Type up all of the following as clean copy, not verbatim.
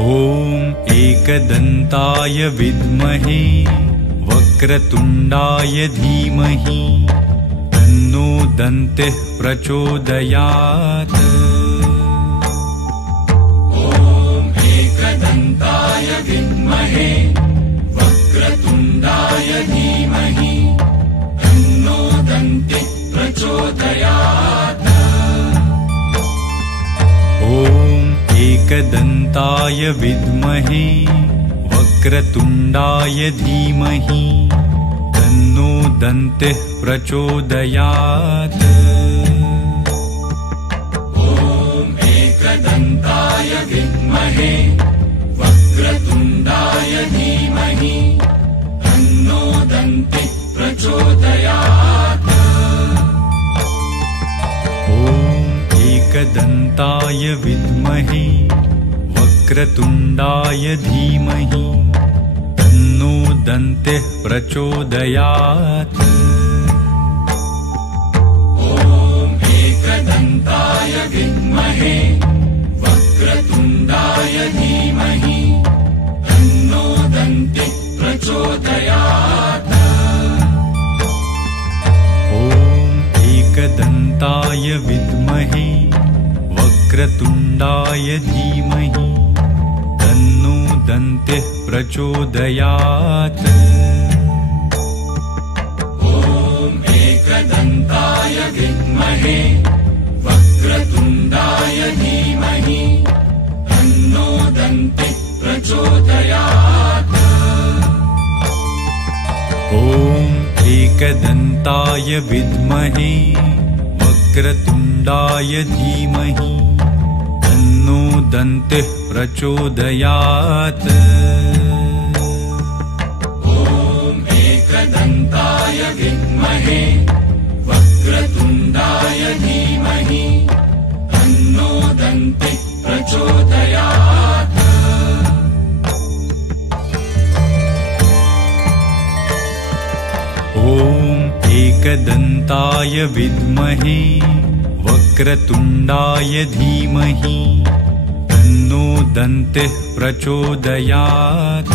ॐ एकदन्ताय विद्महे वक्रतुण्डाय धीमहि तन्नो दन्तिः प्रचोदयात्। ॐ एकदन्ताय विद्महे वक्रतुण्डाय धीमहि तन्नो दन्तिः प्रचोदयात्। ॐ एकदन्ताय विद्महे वक्रतुण्डाय धीमहि तन्नो दन्तिः प्रचोदयात्। ॐ एकदन्ताय विद्महे वक्रतुण्डाय धीमहि तन्नो दन्तिः प्रचोदयात्। ॐ एकदन्ताय विद्महे वक्रतुण्डाय धीमहि तन्नो दन्तिः प्रचोदयात्। ॐ एकदन्ताय विद्महे वक्रतुण्डाय धीमहि तन्नो दन्तिः प्रचोदयात्। ॐ एकदन्ताय विद्महे वक्रतुण्डाय धीमहि तन्नो दन्तिः प्रचोदयात्। ॐ एकदन्ताय विद्महे वक्रतुण्डाय धीमहि तन्नो दन्तिः प्रचोदयात्। ॐ एकदन्ताय विद्महे वक्रतुण्डाय धीमहि तन्नो दन्तिः प्रचोदयात्। ॐ एकदन्ताय विद्महे वक्रतुण्डाय धीमहि तन्नो दन्तिः प्रचोदयात्। ॐ एकदन्ताय विद्महे वक्रतुण्डाय धीमहि तन्नो दन्तिः प्रचोदयात्।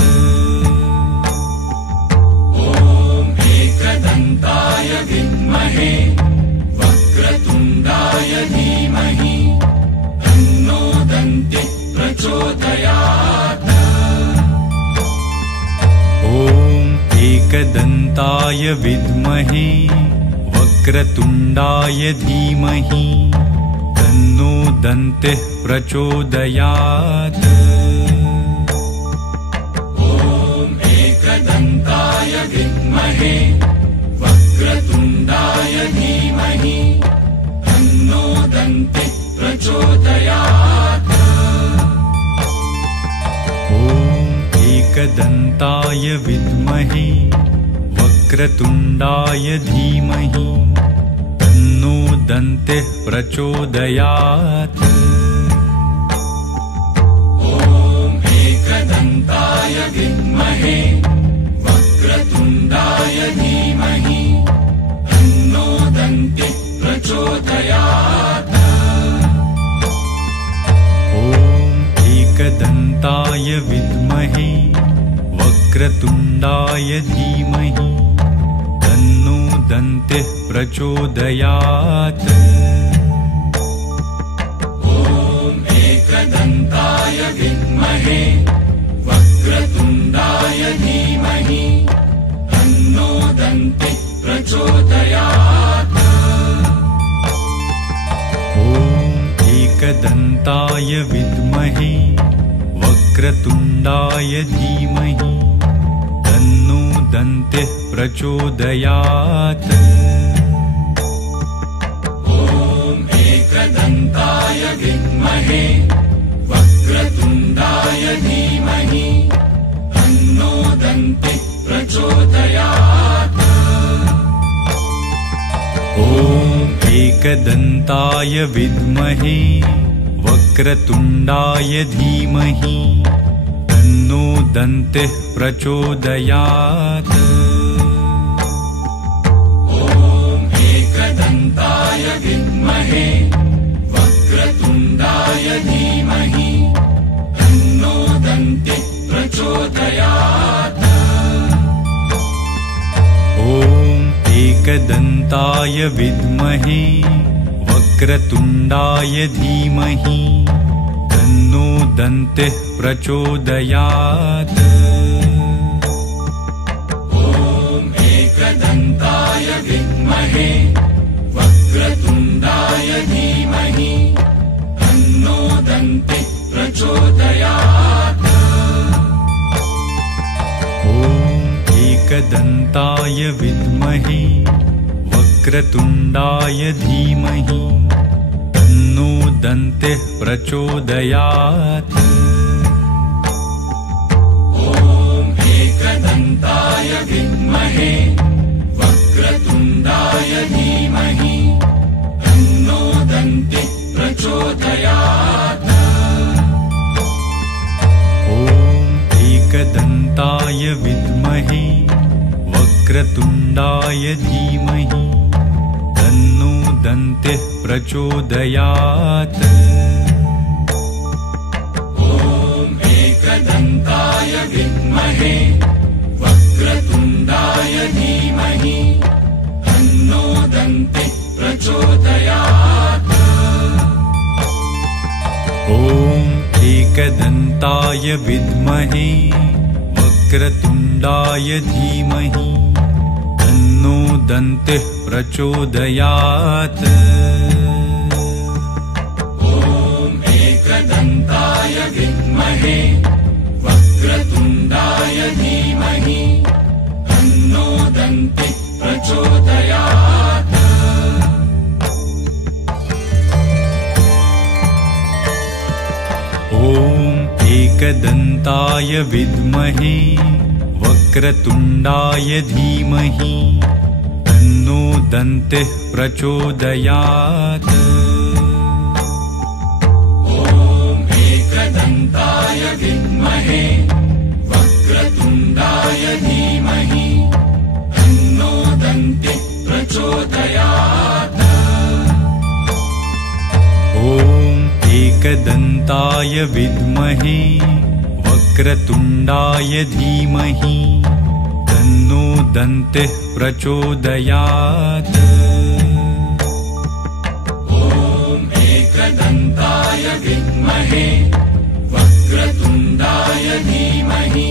ॐ एकदन्ताय विद्महे वक्रतुण्डाय धीमहि तन्नो दन्तिः प्रचोदयात्। ॐ एकदन्ताय विद्महे वक्रतुण्डाय धीमहि तन्नो दन्तिः प्रचोदयात्। ॐ एकदन्ताय विद्महे वक्रतुण्डाय धीमहि तन्नो दन्तिः प्रचोदयात्। ॐ एकदन्ताय विद्महे वक्रतुण्डाय धीमहि तन्नो दन्तिः प्रचोदयात्। ॐ एकदन्ताय विद्महे वक्रतुण्डाय धीमहि तन्नो दन्तिः प्रचोदयात्। ॐ एकदन्ताय विद्महे वक्रतुण्डाय धीमहि तन्नो दन्तिः प्रचोदयात्। ॐ एकदन्ताय विद्महे वक्रतुण्डाय धीमहि तन्नो दन्तिः प्रचोदयात्। ॐ एकदन्ताय विद्महे वक्रतुण्डाय धीमहि तन्नो दन्तिः प्रचोदयात्। ॐ एकदन्ताय विद्महे वक्रतुण्डाय धीमहि तन्नो दन्तिः प्रचोदयात्। ॐ एकदन्ताय विद्महे वक्रतुण्डाय धीमहि तन्नो दन्तिः प्रचोदयात्। ॐ एकदन्ताय विद्महे वक्रतुण्डाय धीमहि तन्नो एकदन्ताय विद्महे वक्रतुण्डाय धीमहि तन्नो दन्तिः प्रचोदयात्। ॐ एकदन्ताय विद्महे वक्रतुण्डाय धीमहि तन्नो दन्तिः प्रचोदयात्। ॐ एकदन्ताय विद्महे वक्रतुण्डाय धीमहि तन्नो दन्तिः प्रचोदयात्। ॐ एकदन्ताय विद्महे वक्रतुण्डाय धीमहि तन्नो दन्तिः प्रचोदयात्। ॐ एकदन्ताय विद्महे वक्रतुण्डाय धीमहि तन्नो दन्तिः प्रचोदयात्। ॐ एकदन्ताय विद्महे वक्रतुण्डाय धीमहि तन्नो दन्तिः प्रचोदयात्। ॐ एकदन्ताय विद्महे वक्रतुण्डाय धीमहि तन्नो दन्तिः प्रचोदयात्। ॐ एकदन्ताय विद्महे वक्रतुण्डाय धीमहि तन्नो दन्तिः प्रचोदयात्। ॐ एकदन्ताय विद्महे वक्रतुण्डाय धीमहि तन्नो दन्तिः प्रचोदयात्। ॐ एकदन्ताय विद्महे वक्रतुण्डाय धीमहि तन्नो दन्तिः प्रचोदयात्। ॐ एकदन्ताय विद्महे वक्रतुण्डाय धीमहि तन्नो दन्तिः प्रचोदयात्। ॐ एकदन्ताय विद्महे वक्रतुण्डाय धीमहि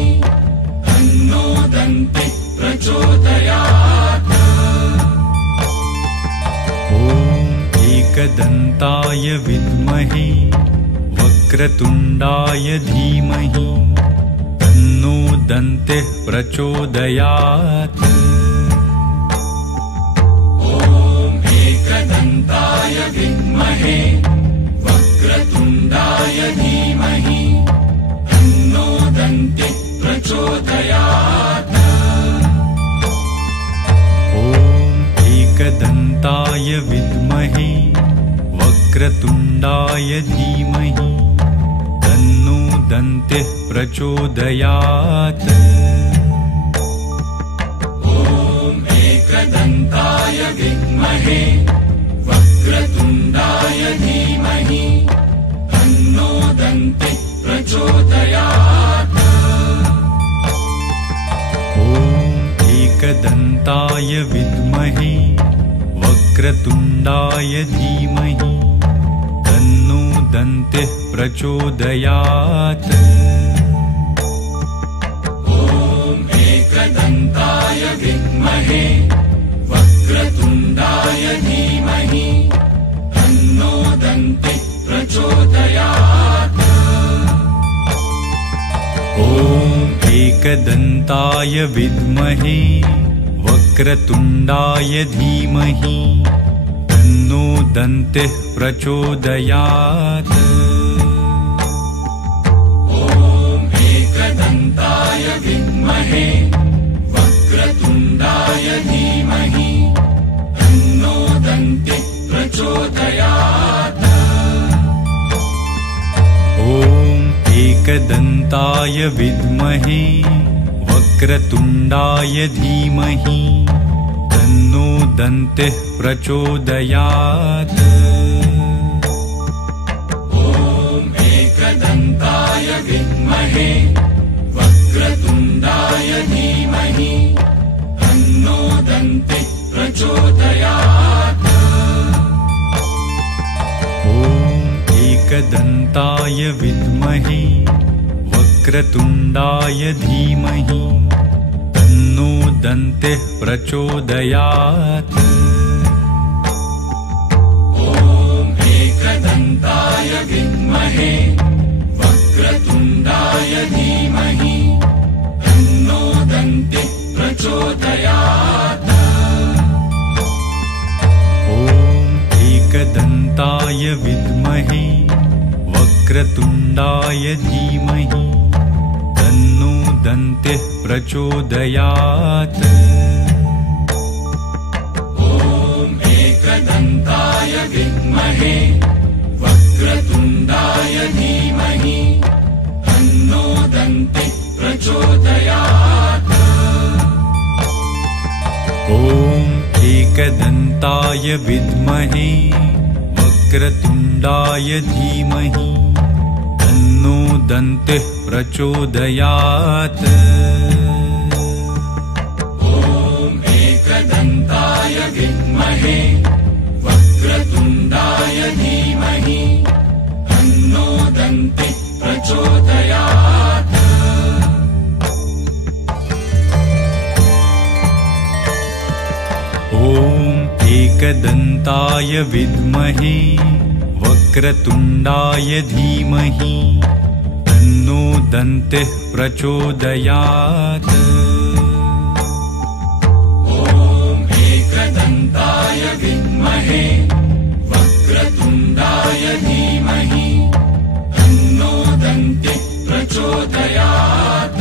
तन्नो दन्तिः प्रचोदयात्। ॐ एकदन्ताय विद्महे वक्रतुण्डाय धीमहि तन्नो दन्तिः प्रचोदयात्। ॐ एकदन्ताय विद्महे वक्रतुण्डाय धीमहि तन्नो दन्तिः प्रचोदयात्। ॐ एकदन्ताय विद्महे वक्रतुण्डाय धीमहि तन्नो दन्तिः प्रचोदयात्। ॐ एकदन्ताय विद्महे वक्रतुण्डाय धीमहि तन्नो दन्तिः प्रचोदयात्। ॐ एकदन्ताय विद्महे वक्रतुण्डाय धीमहि तन्नो दन्तिः प्रचोदयात्। ॐ एकदन्ताय विद्महे वक्रतुण्डाय धीमहि तन्नो दन्तिः प्रचोदयात्। ॐ एकदन्ताय विद्महे वक्रतुण्डाय धीमहि तन्नो दन्तिः प्रचोदयात्। ॐ एकदन्ताय विद्महे वक्रतुण्डाय धीमहि तन्नो दन्तिः प्रचोदयात्। ॐ एकदन्ताय विद्महे वक्रतुण्डाय धीमहि तन्नो दन्तिः प्रचोदयात्। ॐ एकदन्ताय विद्महे वक्रतुण्डाय धीमहि तन्नो दन्तिः प्रचोदयात् ॐ एकदन्ताय विद्महे वक्रतुण्डाय धीमहि तन्नो दन्तिः प्रचोदयात् ॐ एकदन्ताय विद्महे वक्रतुण्डाय धीमहि तन्नो दन्तिः प्रचोदयात् ॐ एकदन्ताय विद्महे वक्रतुण्डाय धीमहि तन्नो दन्तिः प्रचोदयात् ॐ एकदन्ताय विद्महे वक्रतुण्डाय धीमहि तन्नो दन्तिः प्रचोदयात् ॐ एकदन्ताय विद्महे वक्रतुण्डाय धीमहि तन्नो दन्तिः प्रचोदयात् ॐ एकदन्ताय विद्महे वक्रतुण्डाय धीमहि तन्नो दन्तिः प्रचोदयात् ॐ एकदन्ताय विद्महे वक्रतुण्डाय धीमहि तन्नो दन्तिः प्रचोदयात् ॐ एकदन्ताय विद्महे वक्रतुण्डाय धीमहि तन्नो दन्तिः प्रचोदयात्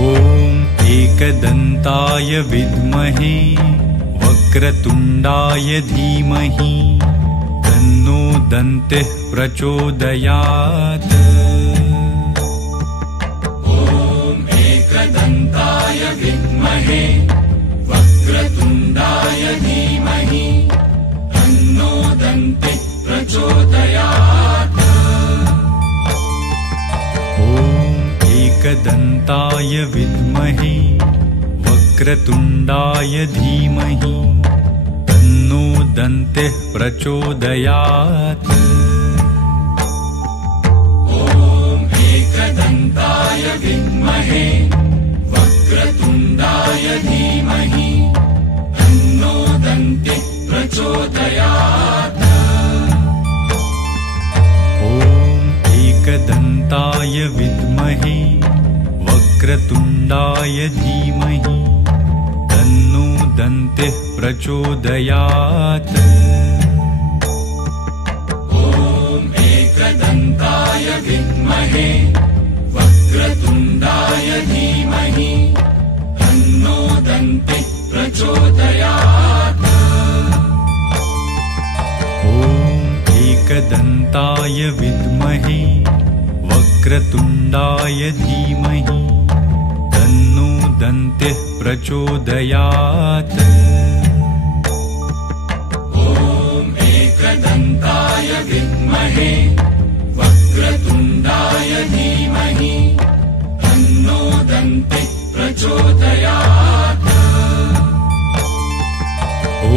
ॐ एकदन्ताय विद्महे वक्रतुण्डाय धीमहि तन्नो दन्तिः प्रचोदयात् ॐ एकदन्ताय विद्महे वक्रतुण्डाय धीमहि तन्नो दन्तिः प्रचोदयात् ॐ एकदन्ताय विद्महे वक्रतुण्डाय धीमहि तन्नो दन्तिः प्रचोदयात् ॐ एकदन्ताय विद्महे वक्रतुण्डाय धीमहि तन्नो दन्तिः प्रचोदयात् ॐ एकदन्ताय विद्महे वक्रतुण्डाय धीमहि तन्नो दन्तिः प्रचोदयात् ॐ एकदन्ताय विद्महे वक्रतुण्डाय धीमहि तन्नो दन्तिः प्रचोदयात् ॐ एकदन्ताय विद्महे वक्रतुण्डाय धीमहि तन्नो दन्तिः प्रचोदयात् ॐ एकदन्ताय विद्महे वक्रतुण्डाय धीमहि तन्नो दन्तिः प्रचोदयात्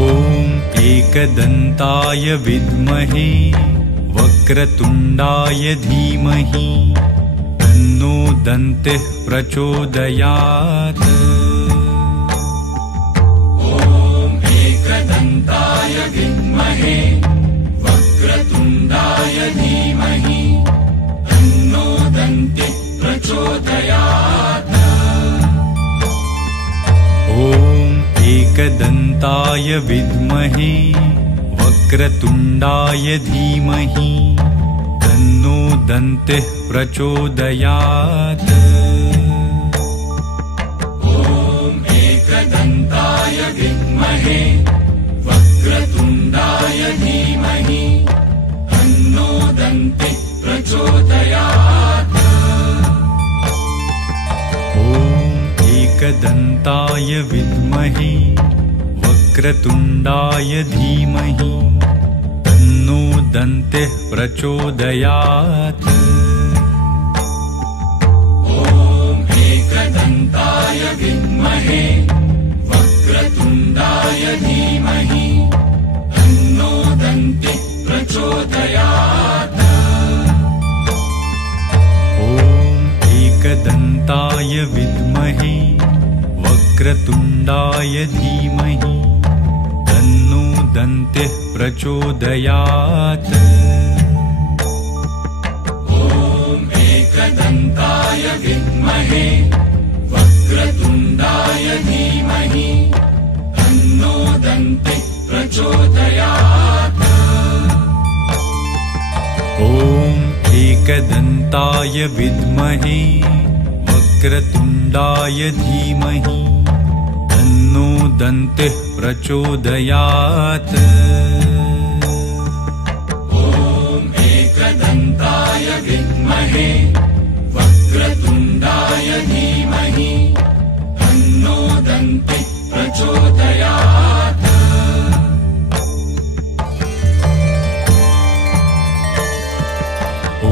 ॐ एकदन्ताय विद्महे वक्रतुण्डाय धीमहि तन्नो दन्तिः प्रचोदयात् ॐ एकदन्ताय विद्महे वक्रतुण्डाय धीमहि तन्नो दन्तिः प्रचोदयात् ॐ एकदन्ताय विद्महे वक्रतुण्डाय धीमहि तन्नो दन्तिः प्रचोदयात् ॐ एकदन्ताय विद्महे वक्रतुण्डाय धीमहि तन्नो दन्तिः प्रचोदयात् ॐ एकदन्ताय विद्महे वक्रतुण्डाय धीमहि तन्नो दन्तिः प्रचोदयात् ॐ एकदन्ताय विद्महे वक्रतुण्डाय धीमहि तन्नो दन्तिः प्रचोदयात्। ॐ एकदन्ताय विद्महे वक्रतुण्डाय धीमहि तन्नो दन्तिः प्रचोदयात्। ॐ एकदन्ताय विद्महे वक्रतुण्डाय धीमहि तन्नो दन्तिः प्रचोदयात्। ॐ एकदन्ताय विद्महे वक्रतुण्डाय धीमहि तन्नो दन्तिः प्रचोदयात्।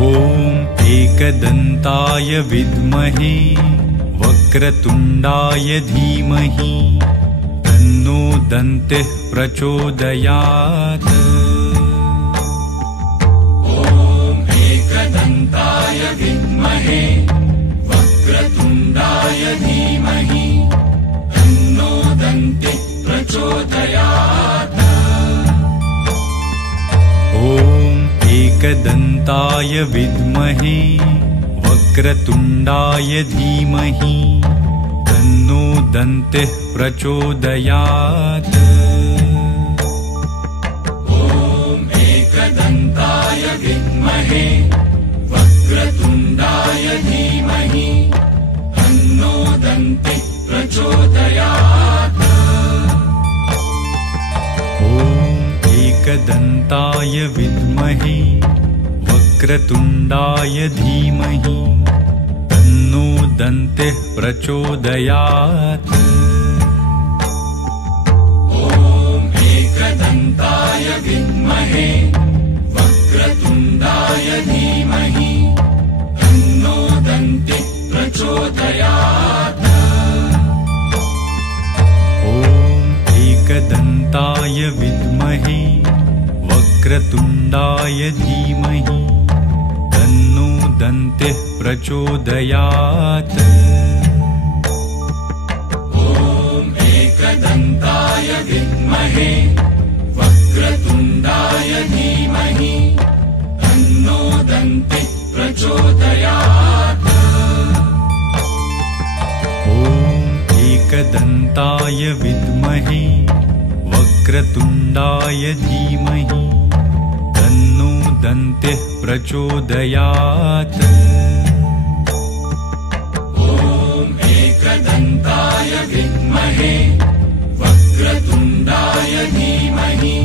ॐ एकदन्ताय विद्महे वक्रतुण्डाय धीमहि तन्नो दन्तिः प्रचोदयात्। ॐ एकदन्ताय विद्महे वक्रतुण्डाय धीमहि तन्नो दन्तिः प्रचोदयात्। ॐ एकदन्ताय विद्महे वक्रतुण्डाय धीमहि तन्नो दन्तिः प्रचोदयात्। ॐ एकदन्ताय विद्महे वक्रतुण्डाय धीमहि तन्नो दन्तिः प्रचोदयात्। ॐ एकदन्ताय विद्महे वक्रतुण्डाय धीमहि तन्नो दन्तिः प्रचोदयात्। ॐ एकदन्ताय विद्महे वक्रतुण्डाय धीमहि तन्नो दन्तिः प्रचोदयात्। ॐ एकदन्ताय विद्महे वक्रतुण्डाय धीमहि तन्नो दन्तिः प्रचोदयात्। ॐ एकदन्ताय विद्महे वक्रतुण्डाय धीमहि तन्नो दन्तिः प्रचोदयात्। ॐ एकदन्ताय विद्महे वक्रतुण्डाय धीमहि तन्नो दन्तिः प्रचोदयात्। ॐ एकदन्ताय विद्महे वक्रतुण्डाय धीमहि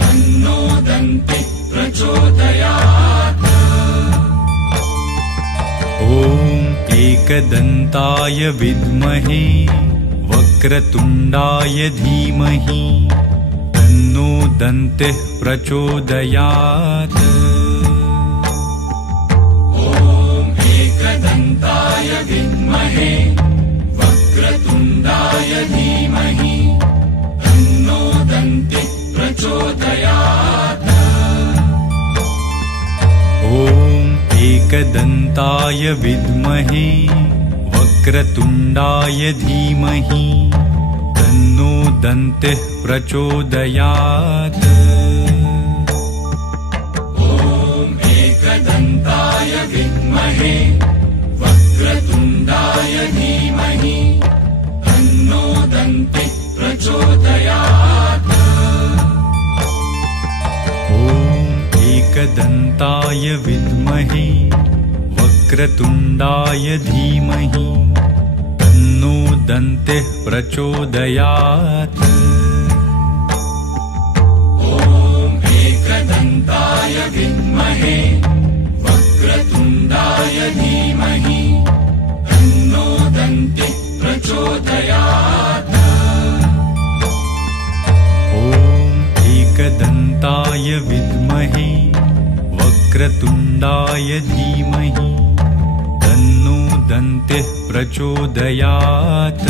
तन्नो दन्तिः प्रचोदयात्। ॐ एकदन्ताय विद्महे वक्रतुण्डाय धीमहि तन्नो दन्तिः प्रचोदयात्। ॐ एकदन्ताय विद्महे वक्रतुण्डाय धीमहि तन्नो दन्तिः प्रचोदयात्। ॐ एकदन्ताय विद्महे वक्रतुण्डाय धीमहि तन्नो दन्तिः प्रचोदयात्। ॐ एकदन्ताय विद्महे वक्रतुण्डाय धीमहि तन्नो दन्तिः प्रचोदयात्। ॐ एकदन्ताय विद्महे वक्रतुण्डाय धीमहि तन्नो दन्तिः प्रचोदयात्। ॐ एकदन्ताय विद्महे वक्रतुण्डाय धीमहि तन्नो दन्तिः प्रचोदयात्। ॐ एकदन्ताय विद्महे वक्रतुण्डाय धीमहि तन्नो दन्तिः प्रचोदयात्।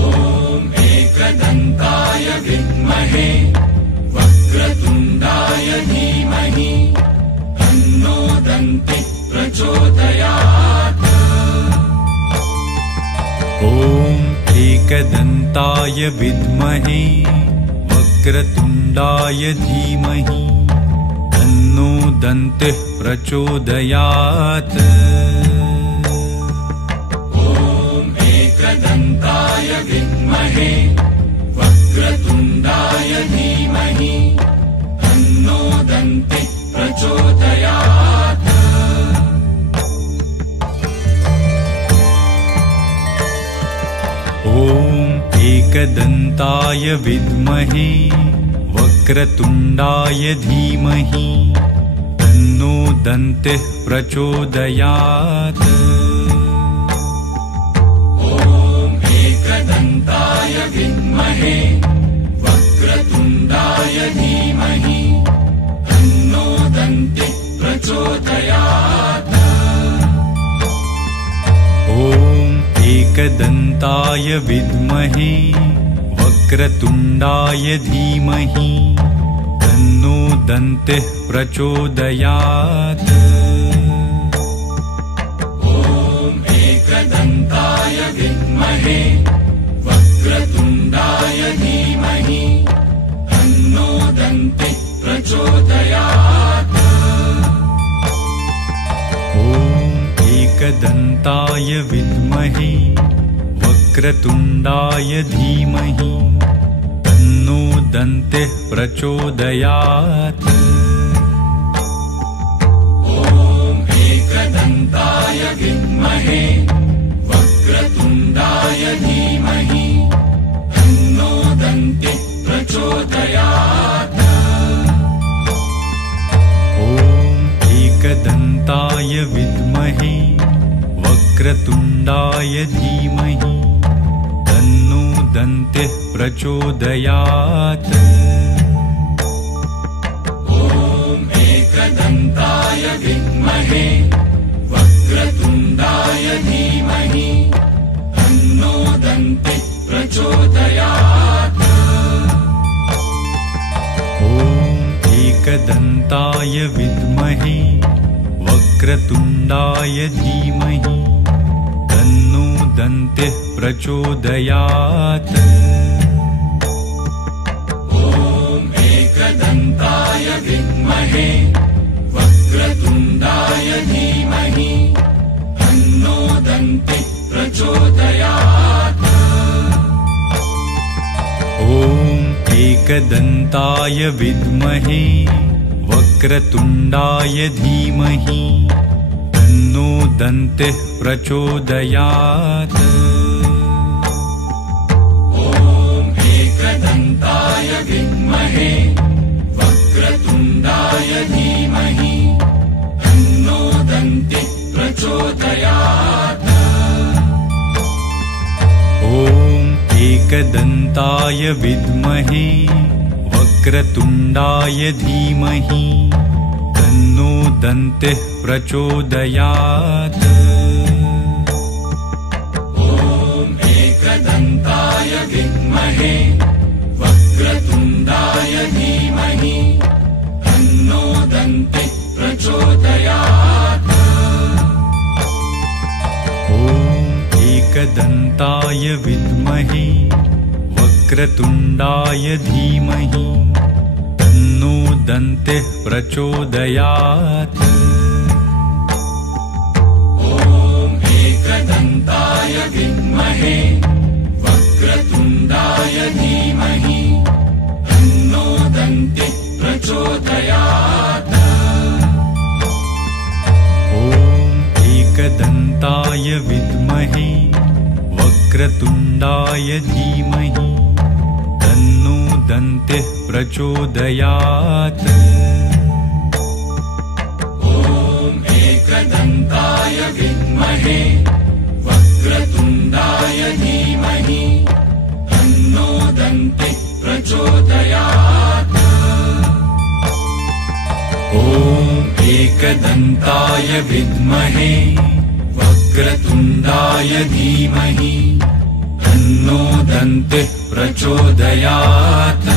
ॐ एकदन्ताय विद्महे वक्रतुण्डाय धीमहि तन्नो दन्तिः प्रचोदयात्। एकदन्ताय विद्महे वक्रतुण्डाय धीमहि तन्नो दन्तिः प्रचोदयात्। एकदन्ताय विद्महे वक्रतुण्डाय धीमहि तन्नो दन्तिः प्रचोदयात्। ॐ एकदन्ताय विद्महे वक्रतुण्डाय धीमहि तन्नो दन्तिः प्रचोदयात्। एकदन्ताय विद्महे वक्रतुण्डाय धीमहि तन्नो दन्तिः प्रचोदयात्। ॐ एकदन्ताय विद्महे वक्रतुण्डाय धीमहि तन्नो दन्तिः प्रचोदयात्। एकदन्ताय विद्महे वक्रतुण्डाय धीमहि तन्नो दन्तिः प्रचोदयात्। ॐ एकदन्ताय विद्महे वक्रतुण्डाय धीमहि तन्नो दन्तिः प्रचोदयात्। एकदन्ताय विद्महे वक्रतुण्डाय धीमहि तन्नो दन्तिः प्रचोदयात्। ॐ एकदन्ताय विद्महे वक्रतुण्डाय धीमहि तन्नो दन्तिः प्रचोदयात्। एकदन्ताय विद्महे वक्रतुण्डाय धीमहि तन्नो दन्तिः प्रचोदयात्। ॐ एकदन्ताय विद्महे वक्रतुण्डाय धीमहि तन्नो दन्तिः प्रचोदयात्। एकदन्ताय विद्महे वक्रतुण्डाय धीमहि तन्नो दन्तिः प्रचोदयात्। ॐ एकदन्ताय विद्महे वक्रतुण्डाय धीमहि तन्नो दन्तिः प्रचोदयात्। एकदन्ताय विद्महे वक्रतुण्डाय धीमहि तन्नो दन्तिः प्रचोदयात्। ॐ एकदन्ताय विद्महे वक्रतुण्डाय धीमहि तन्नो दन्तिः प्रचोदयात्। एकदन्ताय विद्महे वक्रतुण्डाय धीमहि तन्नो दन्तिः प्रचोदयात्। ॐ एकदन्ताय विद्महे वक्रतुण्डाय धीमहि तन्नो दन्तिः प्रचोदयात्। एकदन्ताय विद्महे वक्रतुण्डाय धीमहि तन्नो दन्तिः प्रचोदयात्। ॐ एकदन्ताय विद्महे वक्रतुण्डाय धीमहि तन्नो दन्तिः प्रचोदयात्। एकदन्ताय विद्महे वक्रतुण्डाय धीमहि तन्नो दन्तिः प्रचोदयात्। ॐ एकदन्ताय विद्महे वक्रतुण्डाय धीमहि तन्नो दन्तिः प्रचोदयात्।